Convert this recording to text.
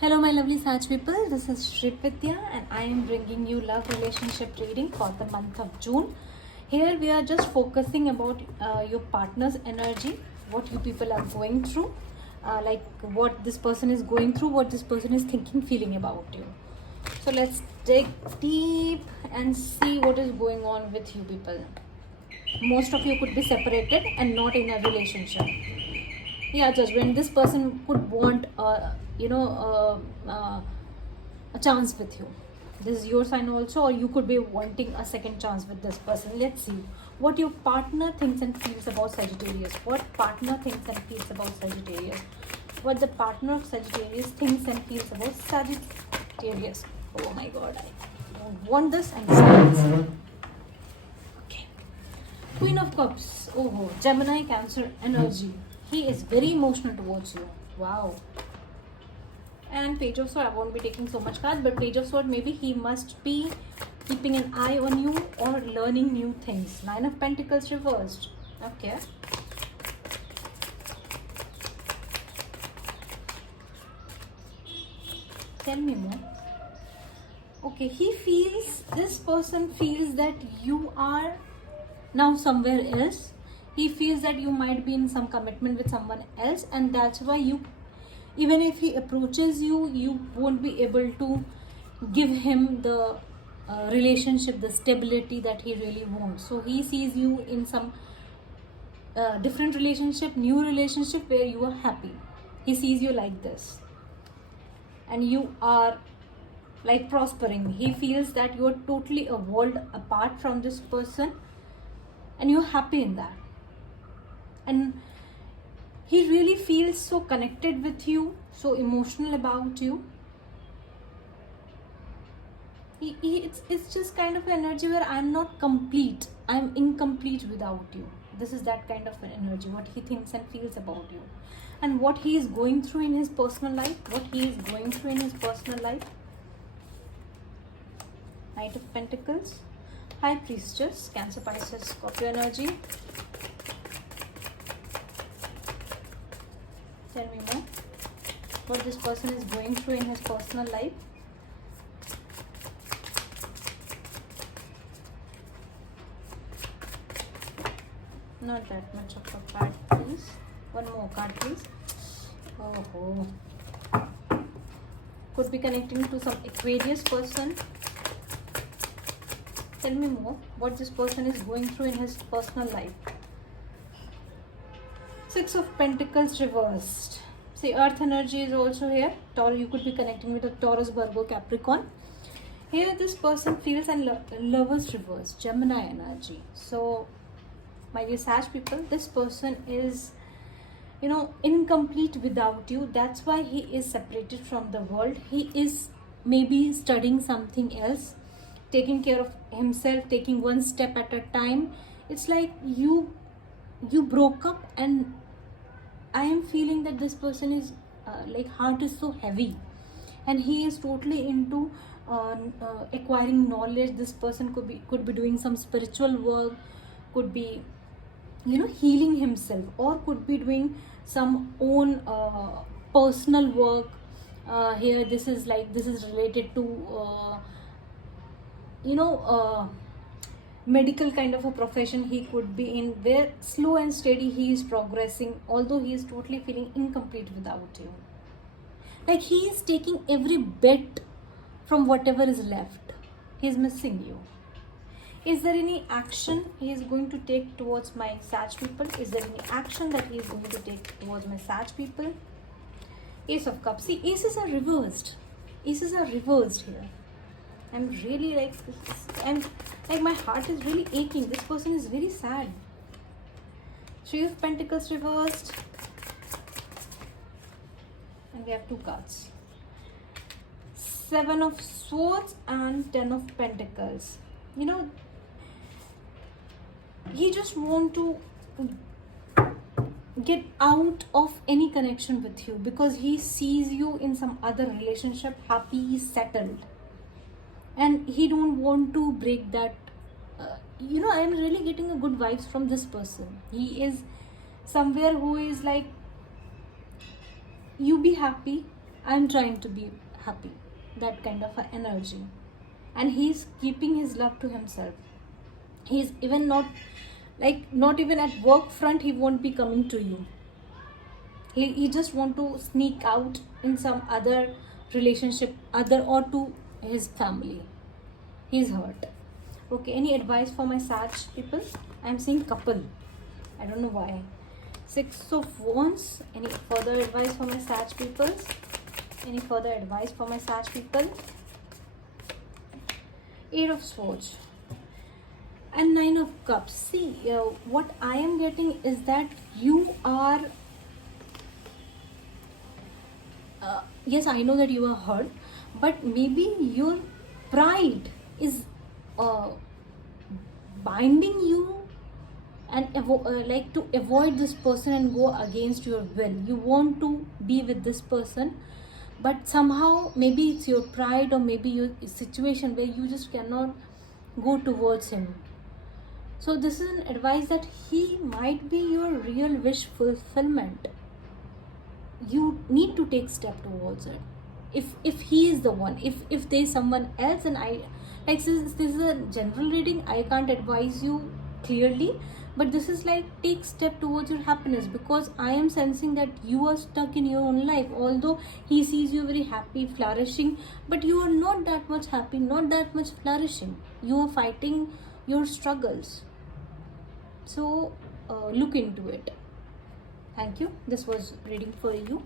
Hello, my lovely Sach people. This is Shripvidya, and I am bringing you love relationship reading for the month of June. Here, we are just focusing about your partner's energy, what you people are going through, like what this person is going through, what this person is thinking, feeling about you. So, let's dig deep and see what is going on with you people. Most of you could be separated and not in a relationship. Yeah, judgment. This person could want a chance with you. This is your sign also, or you could be wanting a second chance with this person. Let's see what your partner thinks and feels about Sagittarius. What partner thinks and feels about Sagittarius. What the partner of Sagittarius thinks and feels about Sagittarius. Oh my god, I don't want this and this. Okay. Queen of Cups. Oh, Gemini, Cancer energy. He is very emotional towards you. Wow. And Page of Sword, I won't be taking so much cards, but Page of Sword, maybe he must be keeping an eye on you or learning new things. Nine of Pentacles reversed. Okay. Tell me more. Okay, this person feels that you are now somewhere else. He feels that you might be in some commitment with someone else, and that's why even if he approaches you, you won't be able to give him the relationship, the stability that he really wants. So he sees you in some different relationship, new relationship where you are happy. He sees you like this, and you are like prospering. He feels that you are totally a world apart from this person, and you're happy in that. And he really feels so connected with you, so emotional about you. It's just kind of an energy where I'm not complete. I'm incomplete without you. This is that kind of an energy, what he thinks and feels about you. And what he is going through in his personal life. Knight of Pentacles. High Priestess, Cancer, Pisces, Scorpio energy. Tell me more. What this person is going through in his personal life. Not that much of a card, please. One more card, please. Oh. Could be connecting to some Aquarius person. Tell me more. What this person is going through in his personal life. Six of Pentacles reversed. See, Earth energy is also here. You could be connecting with a Taurus, Virgo, Capricorn. Here, this person feels and Lovers reversed. Gemini energy. So, my dear Sag people, this person is, incomplete without you. That's why he is separated from the world. He is maybe studying something else, taking care of himself, taking one step at a time. It's like you broke up, and I am feeling that this person is heart is so heavy, and he is totally into acquiring knowledge. This person could be doing some spiritual work, could be healing himself, or could be doing some own personal work. Here this is related to medical kind of a profession he could be in, where slow and steady he is progressing, although he is totally feeling incomplete without you. Like he is taking every bit from whatever is left. He is missing you. Is there any action he is going to take towards my Sag people? Is there any action that he is going to take towards my Sag people? Ace of Cups. See, aces are reversed. Aces are reversed here. I'm really my heart is really aching. This person is very sad. Three of Pentacles reversed. And we have two cards. Seven of Swords and Ten of Pentacles. He just want to get out of any connection with you because he sees you in some other relationship, happy, settled, and he don't want to break that. I am really getting a good vibes from this person. He is somewhere who is like, you be happy, I'm trying to be happy. That kind of a energy. And he's keeping his love to himself. He's even not even at work front, he won't be coming to you. He just want to sneak out in some other relationship, other or to his family. He's hurt. Okay, any advice for my Sag people? I'm seeing couple. I don't know why. 6 of Wands. Any further advice for my Sag people? Any further advice for my Sag people? 8 of Swords. And 9 of Cups. See, what I am getting is that you are... yes, I know that you are hurt, but maybe your pride is binding you and like to avoid this person and go against your will. You want to be with this person, but somehow maybe it's your pride or maybe your situation where you just cannot go towards him. So this is an advice that he might be your real wish fulfillment. You need to take step towards it. If he is the one, if there's someone else, and I like, since this is a general reading, I can't advise you clearly, but this is like, take step towards your happiness, because I am sensing that you are stuck in your own life. Although he sees you very happy, flourishing, but you are not that much happy, not that much flourishing. You are fighting your struggles. So look into it. Thank you. This was reading for you.